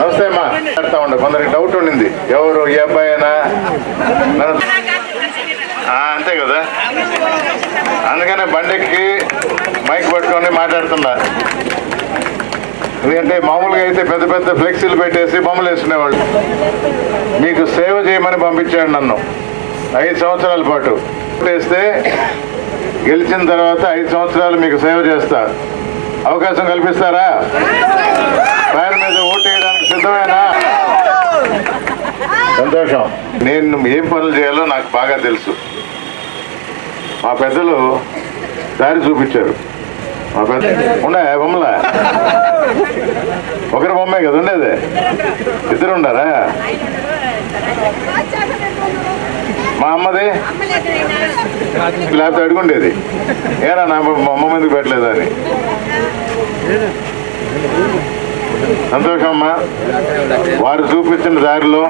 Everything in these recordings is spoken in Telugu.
నమస్తే అమ్మా. చెప్తా ఉండే కొందరికి డౌట్ ఉండింది, ఎవరు ఈ అబ్బాయి అయినా అంతే కదా, అందుకనే బండికి మైక్ పట్టుకొని మాట్లాడుతున్నా. ఎందుకంటే మామూలుగా అయితే పెద్ద పెద్ద ఫ్లెక్సీలు పెట్టేసి బొమ్మలు వేసుకునేవాళ్ళు. మీకు సేవ చేయమని పంపించాడు నన్ను 5 సంవత్సరాల పాటు. వేస్తే గెలిచిన తర్వాత 5 సంవత్సరాలు మీకు సేవ చేస్తా. అవకాశం కల్పిస్తారా? పేరు మీద ఓటు వేయడానికి సిద్ధమేనా? సంతోషం. నేను ఏం పనులు చేయాలో నాకు బాగా తెలుసు. మా పెద్దలు దారి చూపించారు. మా పెద్ద ఉన్నాయా బొమ్మలా? ఒకరి బొమ్మే కదా ఉండేది, ఇద్దరు ఉండారా? మా అమ్మది లేకపోతే అడుగుండేది, ఏరా నా అమ్మ ఎందుకు పెట్టలేదు అని. సంతోషం అమ్మా. వారు చూపించిన దారిలో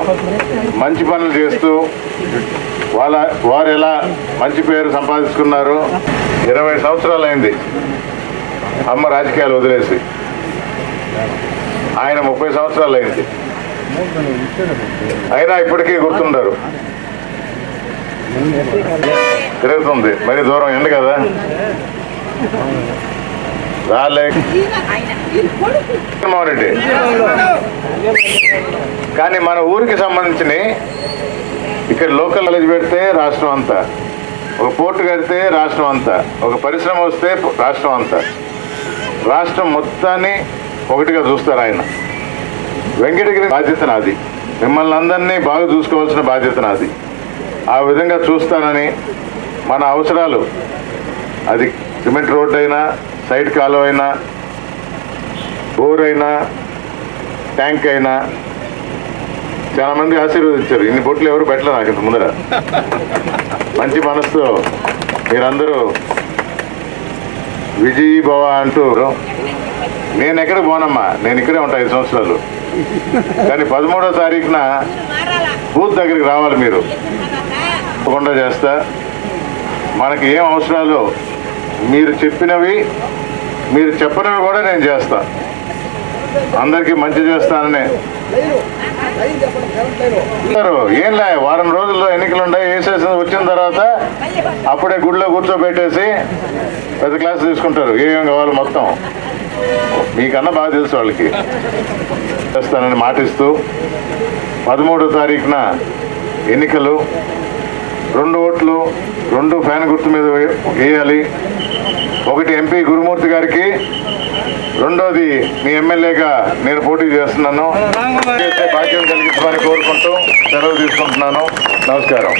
మంచి పనులు చేస్తూ వారు ఎలా మంచి పేరు సంపాదించుకున్నారు. 20 సంవత్సరాలు అయింది అమ్మ రాజకీయాలు వదిలేసి. ఆయన 30 సంవత్సరాలు అయింది. అయినా ఇప్పటికీ గుర్తుండరు. తిరుగుతుంది మరి దూరం ఎండ కదా, రాలే రెడ్డి. కానీ మన ఊరికి సంబంధించిన ఇక్కడ లోకల్ కాలేజ్ పెడితే రాష్ట్రం అంతా, ఒక పోర్టు కడితే రాష్ట్రం అంతా, ఒక పరిశ్రమ వస్తే రాష్ట్రం అంతా, రాష్ట్రం మొత్తాన్ని ఒకటిగా చూస్తారు ఆయన. వెంకటగిరి బాధ్యత నాది, మిమ్మల్ని అందరినీ బాగా చూసుకోవాల్సిన బాధ్యత నాది. ఆ విధంగా చూస్తానని మన అవసరాలు, అది సిమెంట్ రోడ్ అయినా, సైడ్ కాలువ అయినా, బోర్ అయినా, ట్యాంక్ అయినా, చాలా మంది ఆశీర్వదించారు. ఇన్ని బొట్లు ఎవరు పెట్టలేదు నాకు ఇంత ముందర. మంచి మనసుతో మీరందరూ విజయీ భవ అంటూ. నేను ఎక్కడికి పోనమ్మా, నేను ఇక్కడే ఉంటా 5 సంవత్సరాలు. కానీ 13వ తారీఖున బూత్ దగ్గరికి రావాలి మీరు. తప్పకుండా చేస్తా. మనకి ఏం అవసరాలు మీరు చెప్పినవి, మీరు చెప్పినవి కూడా నేను చేస్తా. అందరికీ మంచి చేస్తానని. ఏం లే, వారం రోజుల్లో ఎన్నికలు ఉన్నాయి. వేసేసి వచ్చిన తర్వాత అప్పుడే గుడిలో కూర్చోబెట్టేసి పెద్ద క్లాస్ తీసుకుంటారు. ఏమేం కావాలి మొత్తం మీకన్నా బాగా తెలుసు వాళ్ళకి. చేస్తానని మాటిస్తూ 13వ తారీఖున ఎన్నికలు. 2 ఓట్లు 2 ఫ్యాన్ గుర్తు మీద వేయాలి. ఒకటి ఎంపీ గురుమూర్తి గారికి, రెండోది మీ ఎమ్మెల్యేగా నేను పోటీ చేస్తున్నాను. భాగ్యం కలిగించమని కోరుకుంటూ సెలవు తీసుకుంటున్నాను. నమస్కారం.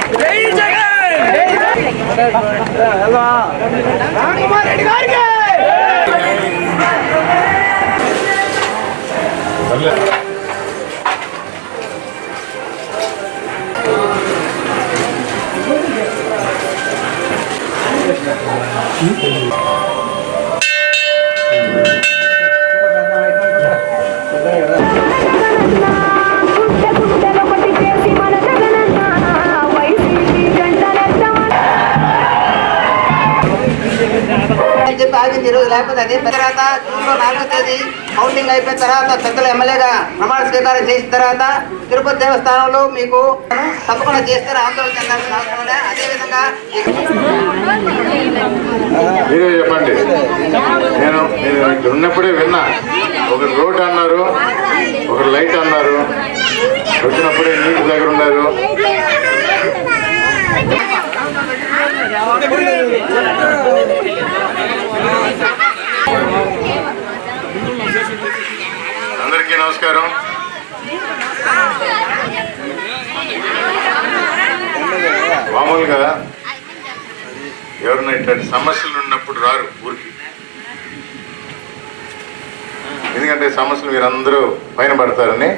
ఆగింది ఈరోజు, లేకపోతే అదే తర్వాత జూన్లో 4వ తేదీ కౌంటింగ్ అయిపోయిన తర్వాత పెద్దలు ఎమ్మెల్యేగా ప్రమాణ స్వీకారం చేసిన తర్వాత తిరుపతి దేవస్థానంలో మీకు తప్పకుండా చేస్తారు. ఆందోళన చెందాల్సిన అవసరం లేదు. అదేవిధంగా మీరే చెప్పండి. నేను ఇక్కడ ఉన్నప్పుడే విన్నా, ఒకరు రోడ్ అన్నారు, ఒకరు లైట్ అన్నారు, వచ్చినప్పుడే నీటి దగ్గర ఉన్నారు. అందరికీ నమస్కారం. మామూలుగా ఎవరైనా ఇట్లాంటి సమస్యలు ఉన్నప్పుడు రారు ఊరికి. ఎందుకంటే సమస్యలు మీరందరూ పైన పడతారని.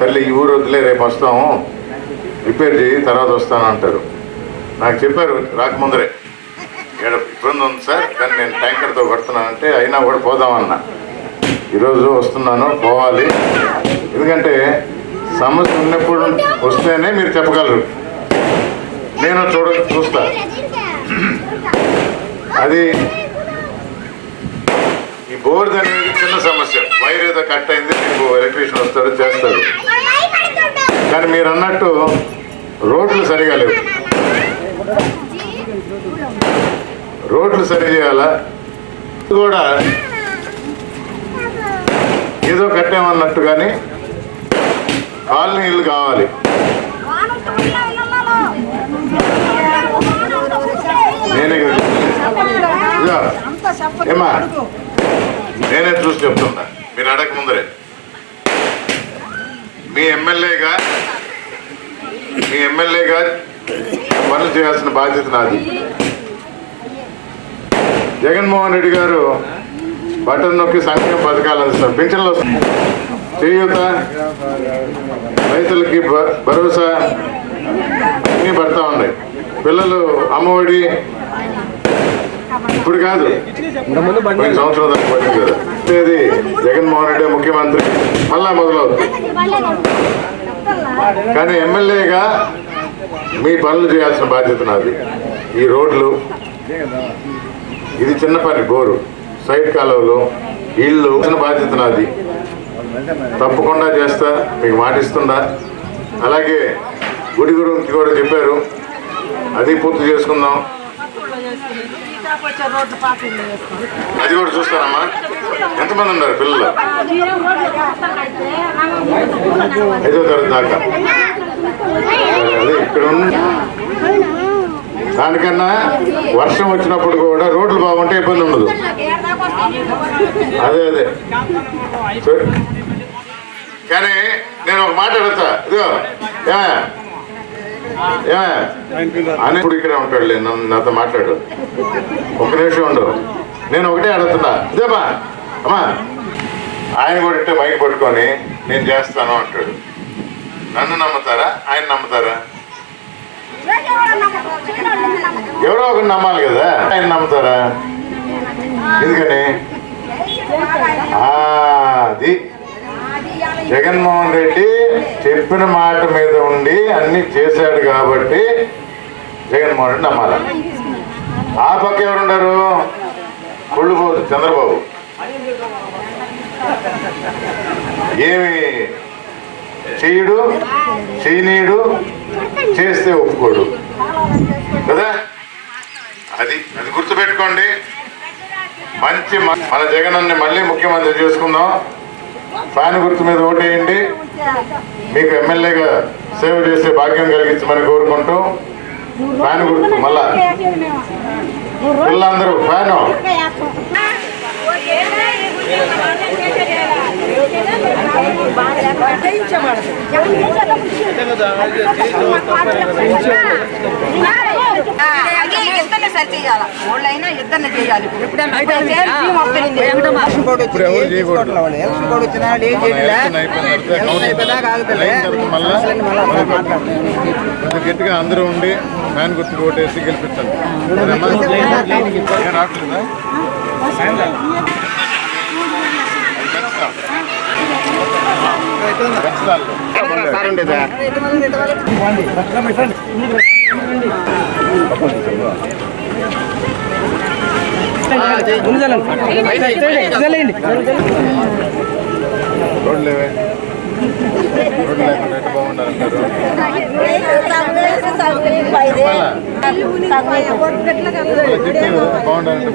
సర్లే ఈ ఊరు వద్దులే, రేపు వస్తాము, రిపేర్ చేయి, తర్వాత వస్తాను అంటారు. నాకు చెప్పారు రాకముందరే, ఇక్కడ ఇబ్బంది ఉంది సార్, కానీ నేను ట్యాంకర్తో కొడుతున్నానంటే అయినా కూడా పోదామన్నా. ఈరోజు వస్తున్నాను, పోవాలి. ఎందుకంటే సమస్య ఉన్నప్పుడు వస్తేనే మీరు చెప్పగలరు. నేను చూస్తా. అది ఈ బోర్డు అనేది చిన్న సమస్య. వైర్ ఏదో కట్ అయింది, మీకు ఎలక్ట్రీషియన్ వస్తాడు చేస్తాడు. కానీ మీరు అన్నట్టు రోడ్లు సరిగా లేవు. రోడ్లు సరి చేయాలా కూడా ఏదో కట్టామన్నట్టు, కానీ కాలనీలు కావాలి. నేనే ఏమా నేనే చూసి చెప్తున్నా, మీరు అడగ ముందరే. మీ ఎమ్మెల్యేగా పనులు చేయాల్సిన బాధ్యత నాది. జగన్మోహన్ రెడ్డి గారు బటన్ నొక్కి సంక్షేమ పథకాలు అందిస్తారు. పింఛన్లు వస్తుంది, చేయూత, రైతులకి భరోసా అన్నీ పడతా ఉన్నాయి. పిల్లలు అమ్మఒడి ఇప్పుడు కాదు, పోయిన సంవత్సరం దాకా పడింది కదా. ఇది జగన్మోహన్ రెడ్డి ముఖ్యమంత్రి మళ్ళా మొదలవుతుంది. కానీ ఎమ్మెల్యేగా మీ పనులు చేయాల్సిన బాధ్యత నాది. ఈ రోడ్లు, ఇది చిన్న పని, బోరు, సైడ్ కాలువలు, ఇళ్ళు బాధ్యత నాది. తప్పకుండా చేస్తా, మీకు మాటిస్తుందా. అలాగే గుడి గురించి కూడా చెప్పారు, అది పూర్తి చేసుకుందాం. అది కూడా చూస్తానమ్మా. ఎంతమంది ఉన్నారు పిల్లలు? 5వ తరగతి దాకా. అదే ఇక్కడ ఉన్న దానికన్నా వర్షం వచ్చినప్పుడు కూడా రోడ్లు బాగుంటే ఇబ్బంది ఉండదు. అదే కానీ నేను ఒక మాట అడుగుతా, ఇదిగో అని ఇప్పుడు ఇక్కడే ఉంటాడు, నాతో మాట్లాడు. ఒక నిమిషం ఉండు, నేను ఒకటే అడుగుతున్నా. ఇదేమా అమ్మా, ఆయన కూడా ఇట్టే మైక్ పట్టుకొని నేను చేస్తాను అంటాడు. నన్ను నమ్ముతారా, ఆయన నమ్ముతారా? ఎవరో ఒకరు నమ్మాలి కదా. ఆయన నమ్ముతారా? ఎందుకని? అది జగన్మోహన్ రెడ్డి చెప్పిన మాట మీద ఉండి అన్ని చేశాడు కాబట్టి జగన్మోహన్ రెడ్డి నమ్మాలి. ఆ పక్క ఎవరున్నారు? కొళ్ళుపోదు చంద్రబాబు. ఏమి చెయ్యడు, చేయనీయుడు, చేస్తే ఒప్పుకోడు కదా. అది గుర్తుపెట్టుకోండి. మంచి మన జగనన్ని మళ్ళీ ముఖ్యమంత్రి చేసుకుందాం. ఫ్యాన్ గుర్తు మీద ఓటేయండి. మీకు ఎమ్మెల్యేగా సేవ చేసే భాగ్యం కలిగించమని కోరుకుంటూ, ఫ్యాన్ గుర్తు మళ్ళా పిల్లలందరూ ఫ్యాను. గట్టిగా అందరూ ఉండి ఫ్యాన్ గుర్తు ఓటేసి గెలిపించండి. రోడ్లేవే, రోడ్లు లేకుండా ఎట్లా బాగుండాలంటారు? బాగుండాలంటే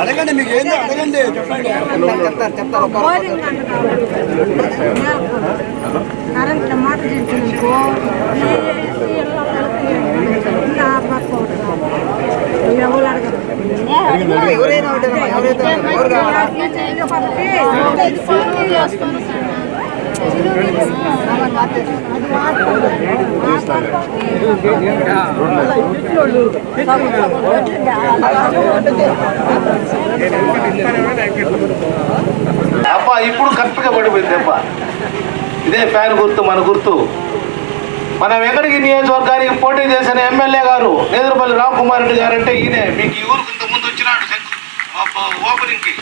అడగండి, మీకు ఏందో అడగండి, చెప్పండి. మాట అబ్బా ఇప్పుడు కరెక్ట్గా పడిపోయింది అబ్బా. ఇదే ఫ్యాన్ గుర్తు, మన గుర్తు. మన వెంకటగిరి నియోజకవర్గానికి పోటీ చేసిన ఎమ్మెల్యే గారు నేదురుపల్లి రామకుమార్ రెడ్డి గారు అంటే ఈయనే. మీకు ఈ ఊరికి ఇంత ముందు వచ్చినాడు ఓపెనింగ్కి,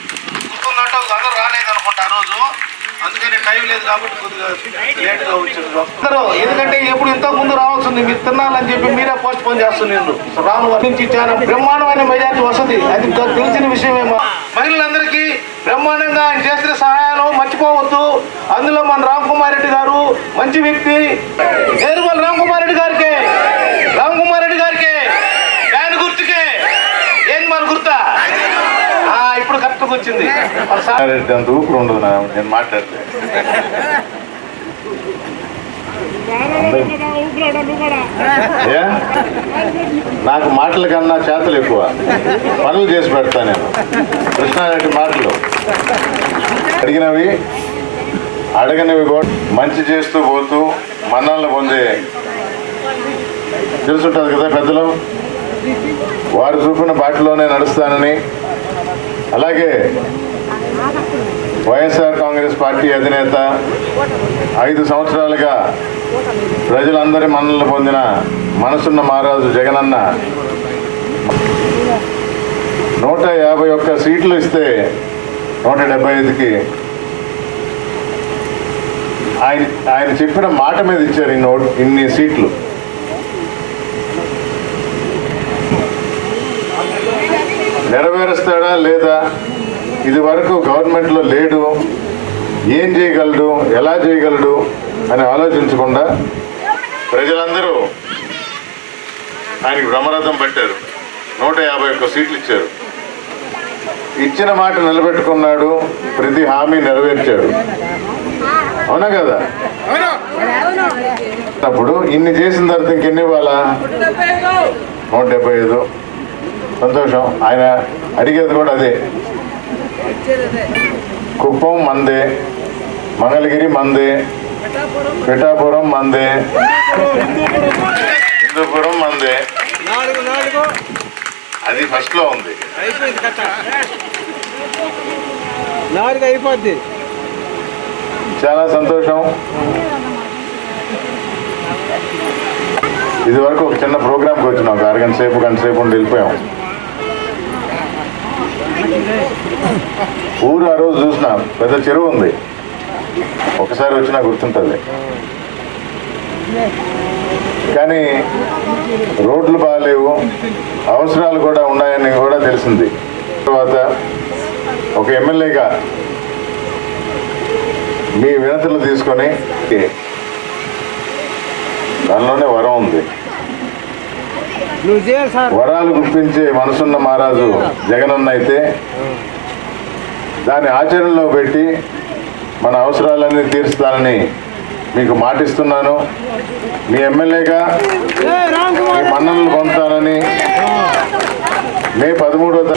గుర్తున్నట్టు అందరూ రాలేదనుకుంటా. ఆ రోజు అందుకని టైం లేదు కాబట్టి కొద్దిగా లేట్గా వచ్చింది అందరూ. ఎందుకంటే ఎప్పుడు ఇంత ముందు రావాల్సింది, మీరు తిన్నాలని చెప్పి మీరే పోస్ట్ పోన్ చేస్తున్నారు. రాను నుంచి చాలా బ్రహ్మాండమైన మెజార్టీ వస్తుంది, అది తెలిసిన విషయమేమో. మహిళలందరికీ బ్రహ్మాండంగా ఆయన చేసిన సహాయాలు మర్చిపోవద్దు. అందులో మన రామ్ కుమార్ రెడ్డి గారు మంచి వ్యక్తి. నేరుమల్ రామ్ కుమార్ రెడ్డి గారికి, రామ్ కుమార్ రెడ్డి గారికి ఫ్యాన్ గుర్తుకే. ఏం మన గుర్తా? ఇప్పుడు కరెక్ట్గా వచ్చింది. అంత ఊపిరి ఉండదు నేను మాట్లాడితే. నాకు మాటల కన్నా చేతలు ఎక్కువ, పనులు చేసి పెడతా నేను. కృష్ణారెడ్డి మాటలు అడగనివి కూడా మంచి చేస్తూ పోతూ మన్నాళ్ళు పొందే తెలుసుంటుంది కదా పెద్దలు. వారు చూపిన బాటలోనే నడుస్తానని, అలాగే వైఎస్ఆర్ కాంగ్రెస్ పార్టీ అధినేత 5 సంవత్సరాలుగా ప్రజలందరి మన్ననలు పొందిన మనసున్న మహారాజు జగనన్న 151 సీట్లు ఇస్తే 175కి ఆయన చెప్పిన మాట మీద ఇచ్చారు ఇన్ని సీట్లు. నెరవేరుస్తాడా లేదా, ఇది వరకు గవర్నమెంట్లో లేడు, ఏం చేయగలడు, ఎలా చేయగలడు అని ఆలోచించకుండా ప్రజలందరూ ఆయనకి బ్రహ్మరథం పట్టారు. 151 సీట్లు ఇచ్చారు. ఇచ్చిన మాట నిలబెట్టుకున్నాడు, ప్రతి హామీ నెరవేర్చాడు. అవునా కదా? అప్పుడు ఇన్ని చేసిన తర్వాత ఇంకెన్ని ఇవ్వాలా? 175. సంతోషం. ఆయన అడిగేది కూడా అదే. కుప్పం మందే, మంగళగిరి మందే, పిఠాపురం మందే, హిందూపురం మందే. అది ఫస్ట్ లో ఉంది. అయిపోద్ది. చాలా సంతోషం. ఇది వరకు ఒక చిన్న ప్రోగ్రామ్కి వచ్చినాం, ఒక అరగంట సేపు ఉండి వెళ్ళిపోయాం. ఊరు ఆ రోజు చూసిన పెద్ద చెరువు ఉంది, ఒకసారి వచ్చినా గుర్తుంటుంది. కానీ రోడ్లు బాగాలేవు, అవసరాలు కూడా ఉన్నాయని కూడా తెలిసింది. తర్వాత ఒక ఎమ్మెల్యేగా మీ వినతులు తీసుకొని, దానిలోనే వరం ఉంది. వరాలు గుర్తించే మనసున్న మహారాజు జగనన్న అయితే దాన్ని ఆచరణలో పెట్టి మన అవసరాలన్నీ తీరుస్తానని మీకు మాటిస్తున్నాను. మీ ఎమ్మెల్యేగా మీ మన్ననలు పొందుతానని. మే 13వ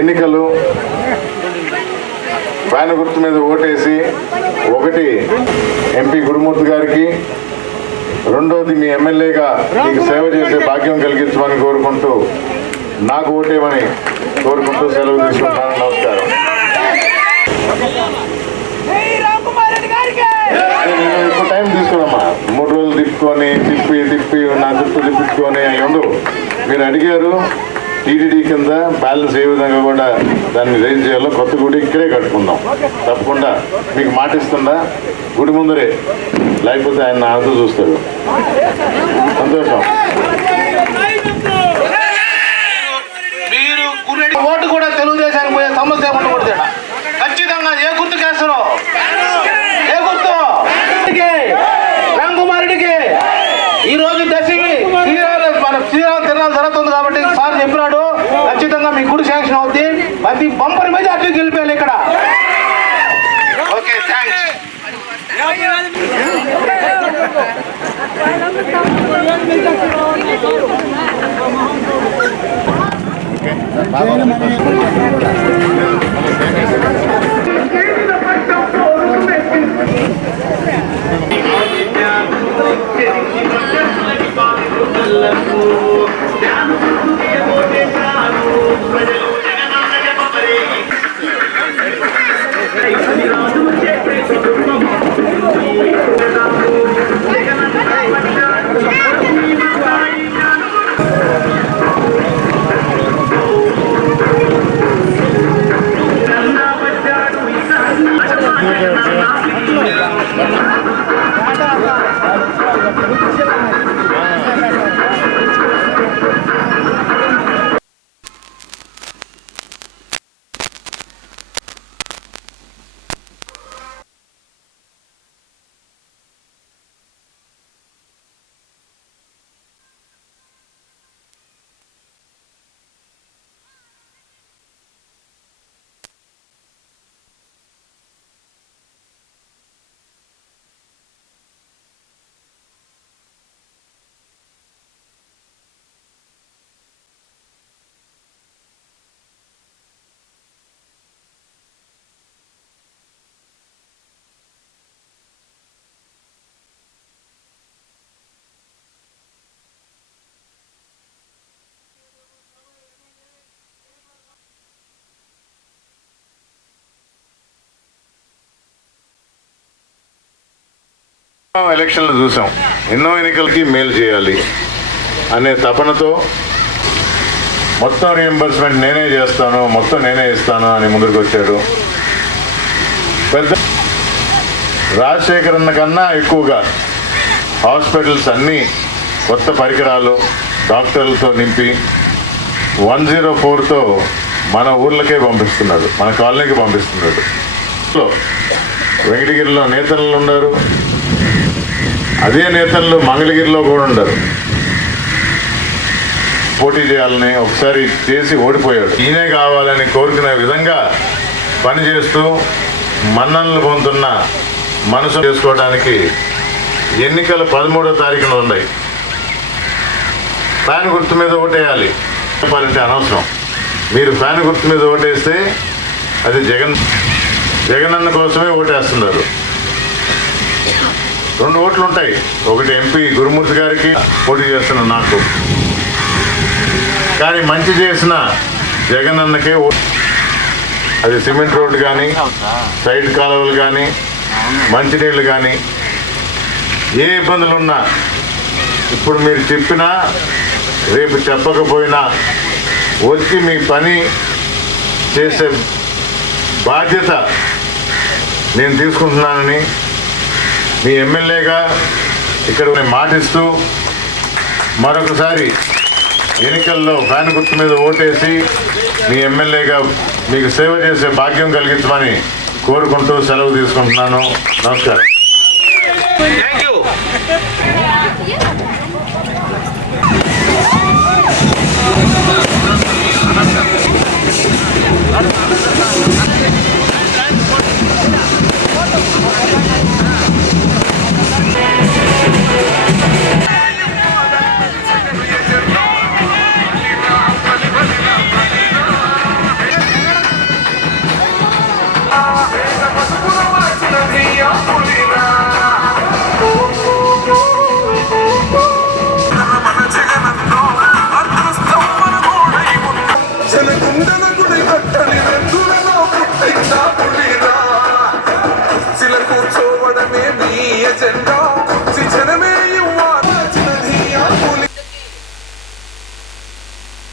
ఎన్నికలు ఫ్యాన్ గుర్తు మీద ఓటేసి, 1 ఎంపీ గురుమూర్తి గారికి, 2వది మీ ఎమ్మెల్యేగా మీకు సేవ చేసే భాగ్యం కలిగించమని కోరుకుంటూ, నాకు ఓటేమని కోరుకుంటూ సెలవు తీసుకుంటాను. నమస్కారం. నేను ఎక్కువ టైం తీసుకోదమ్మా. 3 రోజులు తిప్పి నా చుట్టూ తిప్పించుకొని అవి ఉండవు. మీరు అడిగారు టీటీడీ కింద బ్యాలెన్స్ ఏ విధంగా కూడా దాన్ని రేంజ్ చేయాలో, కొత్త గుడి ఇక్కడే కట్టుకుందాం తప్పకుండా. మీకు మాటిస్తుందా, గుడి ముందరే, లేకపోతే ఆయన నాతో చూస్తారు. సంతోషం. మీరు ఓటు కూడా తెలుగుదేశానికి పోయే సమస్య ఉండకూడదు. ఖచ్చితంగా ఏ గుర్తు కేస్తారు? ఏ గుర్తు? రామ్ కుమార్ రెడ్డికి. ఈ రోజు దశమి మన శ్రీరామ తిరునాలు జరుగుతుంది కాబట్టి సార్ చెప్పినాడు, ఖచ్చితంగా మీ గుడి శాంక్షన్ అవుద్ది. అది బంపర్ మీద అట్లా గెలిపేయాలి ఇక్కడ. Okay, thanks. ఎలక్షన్లు చూసాం, ఎన్నో ఎన్నికలకి మేలు చేయాలి అనే తపనతో మొత్తం రియంబర్స్మెంట్ నేనే చేస్తాను, మొత్తం నేనే ఇస్తాను అని ముందుకు వచ్చాడు. పెద్ద రాజశేఖర్ అన్న కన్నా ఎక్కువగా హాస్పిటల్స్ అన్నీ కొత్త పరికరాలు డాక్టర్లతో నింపి 104తో మన ఊర్లకే పంపిస్తున్నాడు, మన కాలనీకి పంపిస్తున్నాడు. వెంకటగిరిలో నేతలు ఉన్నారు, అదే నేతలు మంగళగిరిలో కూడా ఉండరు. పోటీ చేయాలని ఒకసారి చేసి ఓడిపోయాడు. ఈయనే కావాలని కోరుకునే విధంగా పనిచేస్తూ మన్ననలు పొందుతున్న మనసు చేసుకోవడానికి ఎన్నికలు 13వ తారీఖున ఉన్నాయి. ఫ్యాన్ గుర్తు మీద ఓటేయాలి చెప్పాలంటే అనవసరం. మీరు ఫ్యాన్ గుర్తు మీద ఓటేస్తే అది జగనన్న కోసమే ఓటేస్తున్నారు. 2 ఓట్లు ఉంటాయి, ఒకటి ఎంపీ గురుమూర్తి గారికి పోటీ చేస్తున్న నాకు, కానీ మంచి చేసిన జగనన్నకే అది సిమెంట్ రోడ్డు కానీ, సైడ్ కాలువలు కానీ, మంచినీళ్ళు కానీ, ఏ ఇబ్బందులు ఉన్నా ఇప్పుడు మీరు చెప్పినా రేపు చెప్పకపోయినా వచ్చి మీ పని చేసే బాధ్యత నేను తీసుకుంటున్నానని మీ ఎమ్మెల్యేగా ఇక్కడ మాటిస్తూ మరొకసారి ఎన్నికల్లో ఫ్యాన్ గుర్తు మీద ఓటేసి మీ ఎమ్మెల్యేగా మీకు సేవ చేసే భాగ్యం కలిగించమని కోరుకుంటూ సెలవు తీసుకుంటున్నాను. నమస్కారం.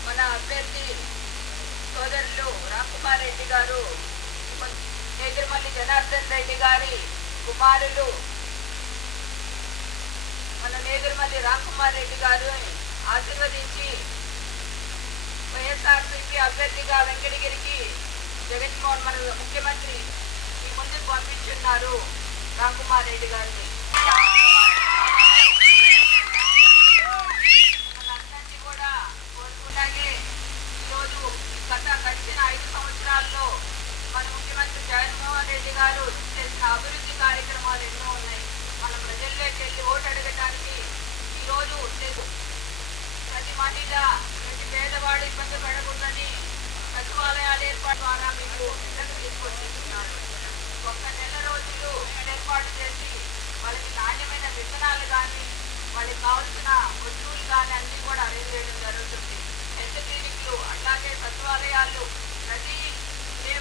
మన అభ్యర్థి సోదరులు రామ్కుమార్ రెడ్డి గారు, నేదురుమల్లి జనార్దన్ రెడ్డి గారి కుమారులు మన నేదురుమల్లి రామ్కుమార్ రెడ్డి గారు ఆశీర్వదించి వైఎస్ఆర్సీపీ అభ్యర్థిగా వెంకటగిరికి జగన్మోహన్ మన ముఖ్యమంత్రి ఈ ముందుకు పంపించున్నారు రామ్కుమార్ రెడ్డి గారిని. మనందరినీ కూడా కోరుకున్నాగే ఈరోజు గడిచిన 5 సంవత్సరాల్లో మన ముఖ్యమంత్రి జగన్మోహన్ రెడ్డి గారు చేసిన అభివృద్ధి కార్యక్రమాలు ఎన్నో ఉన్నాయి. మన ప్రజల్లోకి వెళ్ళి ఓటు అడగటానికి ఈరోజు ప్రతి మహిళ, ప్రతి పేదవాడు ఇబ్బంది పడకూడదని సచివాలయాల ఏర్పాటు ద్వారా మీకు తీసుకొచ్చిస్తున్నారు. 1 నెల రోజులు ఏర్పాటు చేసి వాళ్ళకి నాణ్యమైన విత్తనాలు కానీ, వాళ్ళకి కావాల్సిన వస్తువులు కానీ అన్నీ కూడా అరేంజ్ చేయడం జరుగుతుంది. హెల్త్ క్లినిక్లు, అట్లాగే సచివాలయాలు ప్రతి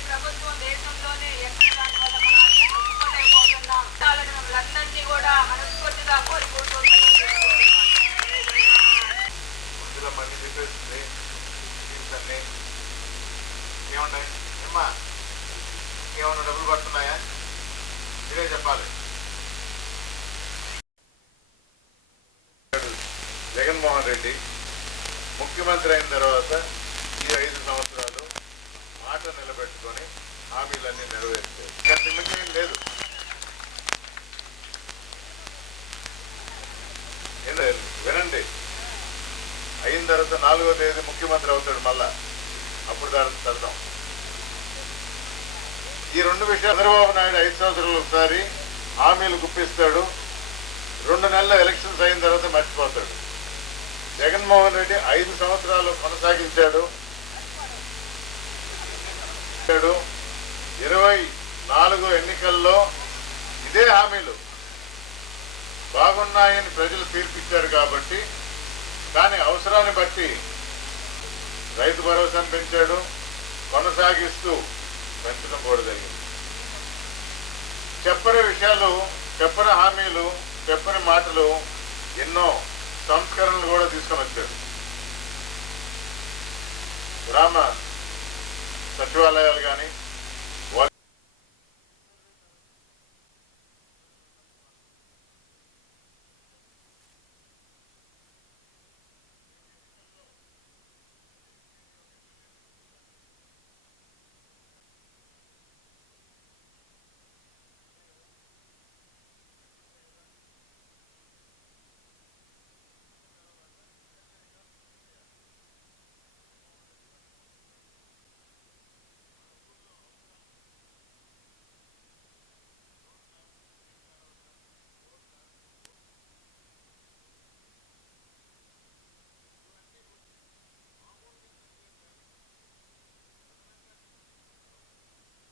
ప్రభుత్వం దేశంలోనే ఎక్కడ దాని వల్ల మనం ఒప్పుకోలేకపోతున్నాం. వాళ్ళందరినీ కూడా మనస్ఫూర్తిగా కోరుకుంటూ ఏమన్నా డబ్బులు పడుతున్నాయా మీరే చెప్పాలి. జగన్మోహన్ రెడ్డి ముఖ్యమంత్రి అయిన తర్వాత ఈ 5 సంవత్సరాలు మాట నిలబెట్టుకొని హామీలన్నీ నెరవేర్చారు. ఇంకేం లేదు. వినండి, అయిన తర్వాత 4వ తేదీ ముఖ్యమంత్రి అవుతాడు మళ్ళా, అప్పుడు దాని అర్థం. ఈ 2 విషయాలు చంద్రబాబు నాయుడు 5 సంవత్సరాలు ఒకసారి హామీలు గుప్పిస్తాడు, 2 నెలల ఎలక్షన్స్ అయిన తర్వాత మర్చిపోతాడు. జగన్మోహన్ రెడ్డి 5 సంవత్సరాలు కొనసాగించాడు. 24 ఎన్నికల్లో ఇదే హామీలు బాగున్నాయని ప్రజలు తీర్పిచ్చారు కాబట్టి, కానీ అవసరాన్ని బట్టి రైతు భరోసాను పెంచాడు, కొనసాగిస్తూ పెంచడం కూడా జరిగింది. చెప్పని విషయాలు, చెప్పని హామీలు చెప్పని మాటలు ఎన్నో సంస్కరణలు కూడా తీసుకొని వచ్చారు. గ్రామ సచివాలయాలు కానీ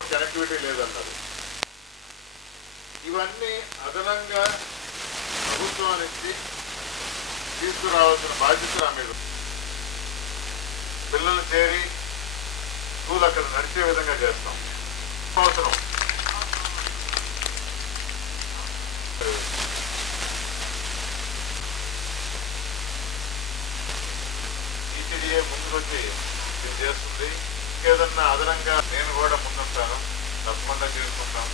కనెక్టివిటీ లేదన్నారు. ఇవన్నీ అదనంగా ప్రభుత్వానికి తీసుకురావాల్సిన బాధ్యత నా మీద. పిల్లలు చేరి స్కూల్ అక్కడ నడిచే విధంగా చేస్తాం. అవసరం ఈటీడీఏ ముందుకొచ్చి ఇది చేస్తుంది. ఇంకేదన్నా అదనంగా నేను కూడా ముందుంటాను, తప్పకుండా చేసుకుంటాం.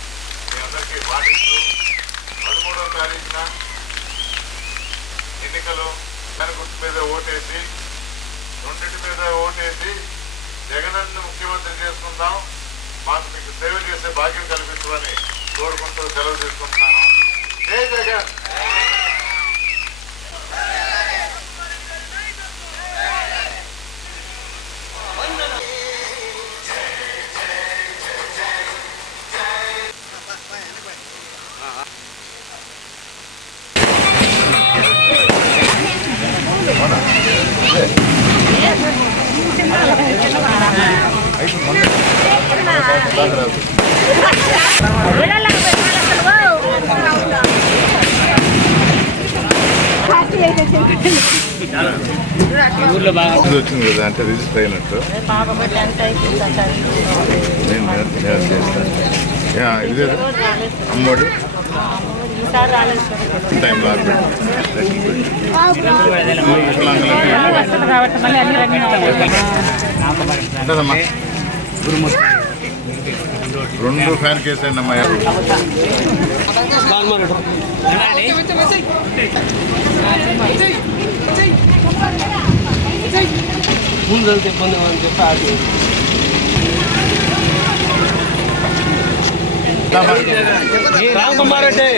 మీ అందరికీ పాటిస్తూ 13వ తారీఖున ఎన్నికలు దాని గుర్తు మీద ఓటేసి, రెండింటి మీద ఓటేసి జగనన్న ముఖ్యమంత్రి చేసుకుందాం. మాకు మీకు సేవ చేసే భాగ్యం కల్పించమని కోరుకుంటూ సెలవు తీసుకుంటున్నాను. జై జగన్. వచ్చింది కదా అంటే రిజిస్టర్ అయినట్టు ఇదే అమ్మోడి టైంలో ఉంటుందమ్మా. 2 ఫ్యాన్ కేసు అండి అమ్మా. ముందు వెళ్తే ఇబ్బంది అని చెప్పి ఆగి రామకుమార్ రెడ్డి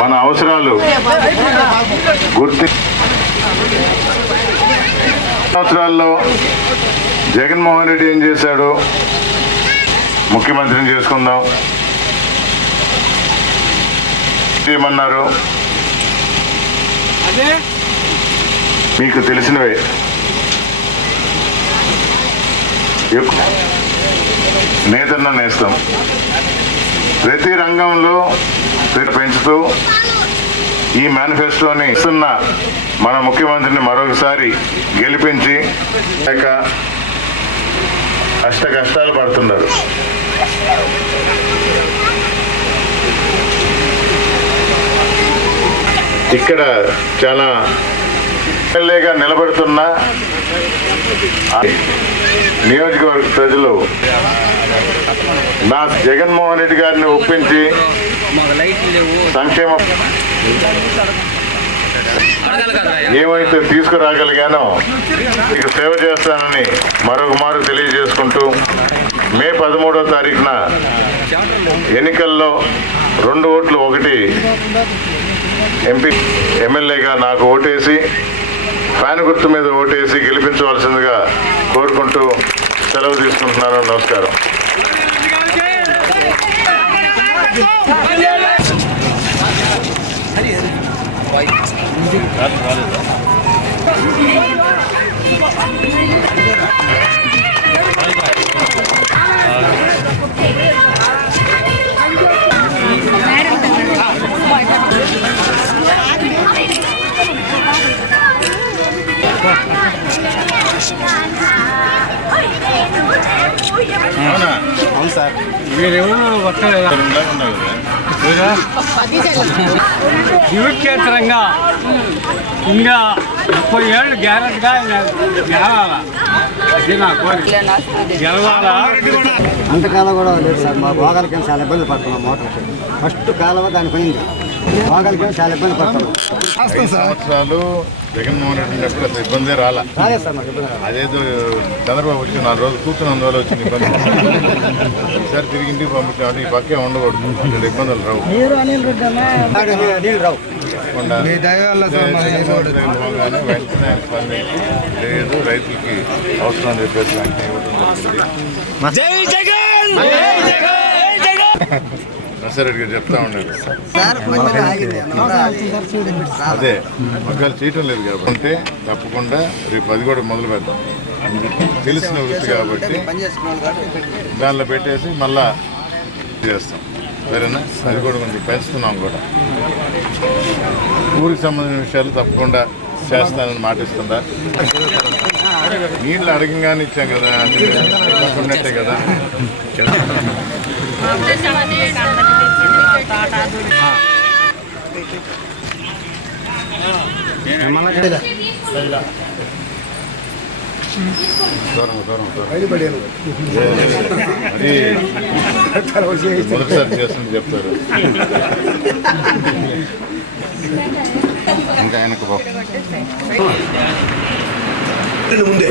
మన అవసరాలు గుర్తి సంవత్సరాల్లో జగన్మోహన్ రెడ్డి ఏం చేశాడు, ముఖ్యమంత్రిని చేసుకుందాం ఏమన్నారు మీకు తెలిసినవే. నేతన్న నేస్తాం ప్రతి రంగంలో పెంచుతూ ఈ మేనిఫెస్టోని ఇస్తున్న మన ముఖ్యమంత్రిని మరొకసారి గెలిపించి కష్టాలు పడుతున్నారు. ఇక్కడ చాలా ఎమ్మెల్యేగా నిలబడుతున్న నియోజకవర్గ ప్రజలు నా జగన్మోహన్ రెడ్డి గారిని ఒప్పించి సంక్షేమ ఏమైతే తీసుకురాగలిగానో ఇక సేవ చేస్తానని మరొక మారు తెలియజేసుకుంటూ మే 13వ తారీఖున ఎన్నికల్లో 2 ఓట్లు 1 ఎంపీ ఎమ్మెల్యేగా నాకు ఓటేసి ఫ్యాన్ గుర్తు మీద ఓటేసి గెలిపించవలసిందిగా కోరుకుంటూ సెలవు తీసుకుంటున్నాను. నమస్కారం. అవును సార్, మీరేమో దివ్యక్షేత్రంగా ఇంకా 30 ఏళ్ళు గ్యారెంటీగా గెలవాలా, అది నా కోరిక. గెలవాలా. అంతకాలం కూడా లేదు సార్. మా భోగాలకి చాలా ఇబ్బంది పడుతున్నాం. మోటార్కి ఫస్ట్ కాలువ దాని పోయింది. భోగాలకి చాలా ఇబ్బంది పడుతున్నాం. 5 సంవత్సరాలు జగన్మోహన్ రెడ్డి ఉన్నప్పుడు అసలు ఇబ్బందే రాలేదు సార్ మాకు ఇబ్బంది. అదేదో చంద్రబాబు వచ్చి 4 రోజులు కూర్చున్నందువల్ల వచ్చిన ఇబ్బంది. ఈసారి తిరిగి ఇంటికి పంపించామంటే ఈ పక్కే ఉండకూడదు, అక్కడ ఇబ్బందులు రావు. నీళ్ళు రావు. పోగానే వెంటనే స్పందించి లేదు రైతులకి అవసరం అని చెప్పేసి వెంటనే ఇవ్వడం జరిగింది. నర్సారెడ్డి గారు చెప్తా ఉన్నారు. అదే ఒకవేళ చేయటం లేదు కాబట్టి అంటే తప్పకుండా రేపు 10 కూడా మొదలు పెడతాం. తెలిసిన వృత్తి కాబట్టి దానిలో పెట్టేసి మళ్ళా చేస్తాం. సరేనా? అది కూడా కొంచెం పెంచుతున్నాం కూడా. ఊరికి సంబంధించిన విషయాలు తప్పకుండా చేస్తానని మాటిస్తుందా? నీళ్ళు అడగంగానే ఇచ్చాం కదా, ఉన్నట్టే కదా. అది మొదటిసారి చేస్తుంది చెప్తారు. ఇంకా ఆయనకు ముందే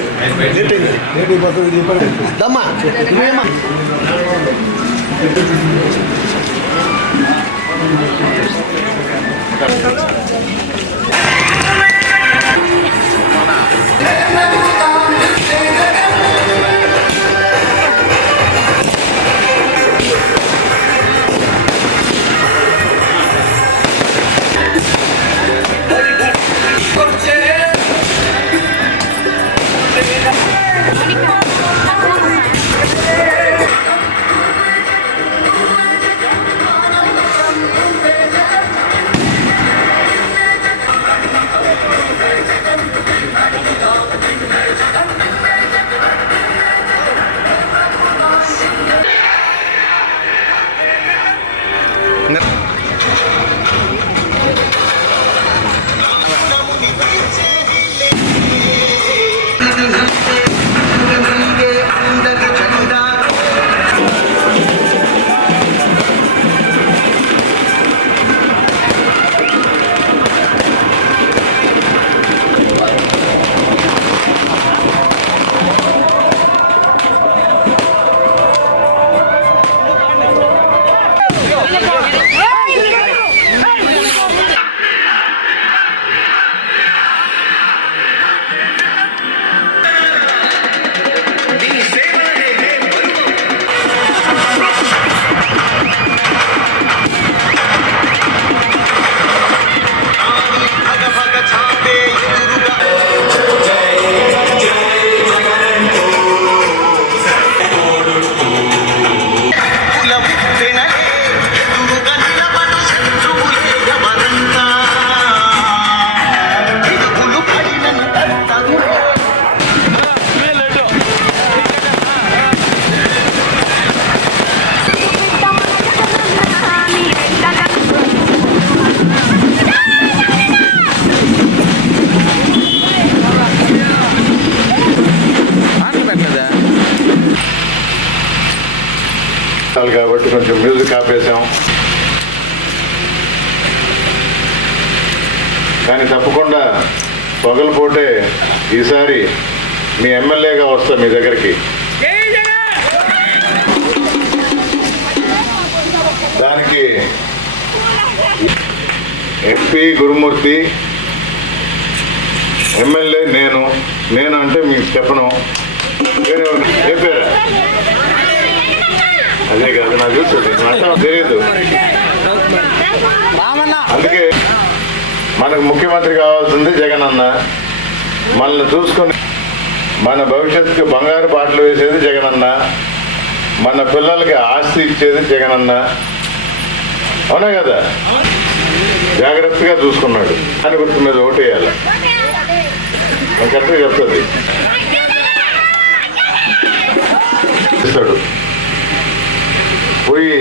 కాబట్టి కొంచెం మ్యూజిక్ ఆపేసాం. కానీ తప్పకుండా పగలపోటే ఈసారి మీ ఎమ్మెల్యేగా వస్తా మీ దగ్గరికి. దానికి ఎంపీ గురుమూర్తి, ఎమ్మెల్యే నేను అంటే మీకు చెప్పను. చెప్పారా? అదే కాదు, నాకు తెలుసు, తెలియదు. అందుకే మనకు ముఖ్యమంత్రి కావాల్సింది జగన్ అన్న. మనల్ని చూసుకొని మన భవిష్యత్తుకి బంగారు బాటలు వేసేది జగన్ అన్న. మన పిల్లలకి ఆస్తి ఇచ్చేది జగన్ అన్న. అవునా కదా? జాగ్రత్తగా చూసుకున్నాడు. దాని గుర్తు మీద ఓటేయాలి. కరెక్ట్గా చెప్తుంది. ఇస్తాడు పోయి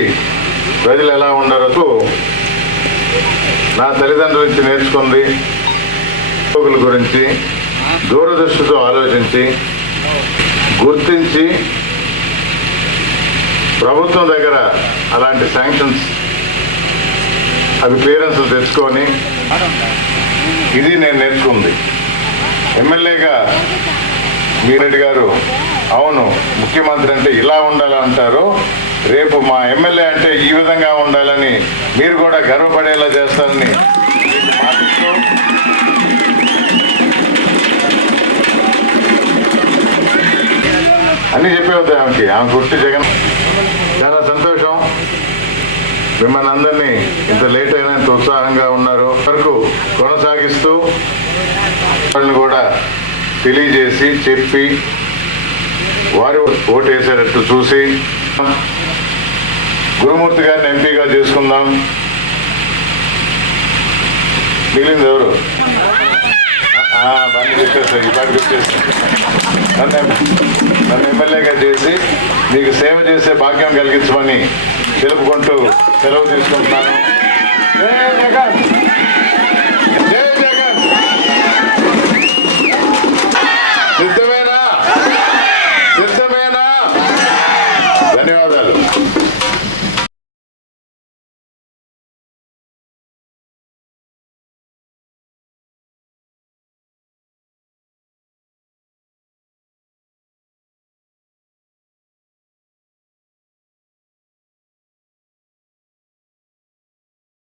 ప్రజలు ఎలా ఉండారో నా తల్లిదండ్రుల నుంచి నేర్చుకుంది. ఉద్యోగుల గురించి దూరదృష్టితో ఆలోచించి గుర్తించి ప్రభుత్వం దగ్గర అలాంటి శాంక్షన్స్ అవి క్లియరెన్స్ తెచ్చుకొని ఇది నేను నేర్చుకుంది. ఎమ్మెల్యేగా మీరెడ్డి గారు అవును ముఖ్యమంత్రి అంటే ఇలా ఉండాలంటారు, రేపు మా ఎమ్మెల్యే అంటే ఈ విధంగా ఉండాలని మీరు కూడా గర్వపడేలా చేస్తారని మీకు మాటిస్తూ అన్నీ చెప్పేవద్దు ఆమెకి. ఆమె గుర్తు జగన్. చాలా సంతోషం మిమ్మల్ని అందరినీ ఇంత లేట్ అయినా ఇంత ఉత్సాహంగా ఉన్నారు వరకు కొనసాగిస్తూ వాళ్ళని కూడా తెలియజేసి చెప్పి వారు ఓటు వేసేటట్టు చూసి గురుమూర్తి గారిని ఎంపీగా చేసుకుందాం. మిగిలింది ఎవరు? బాగా చెప్పేస్తారు. ఈ పాటికి వచ్చేసి నన్ను ఎమ్మెల్యేగా చేసి మీకు సేవ చేసే భాగ్యం కలిగించమని తెలుపుకుంటూ సెలవు తీసుకుంటున్నాను.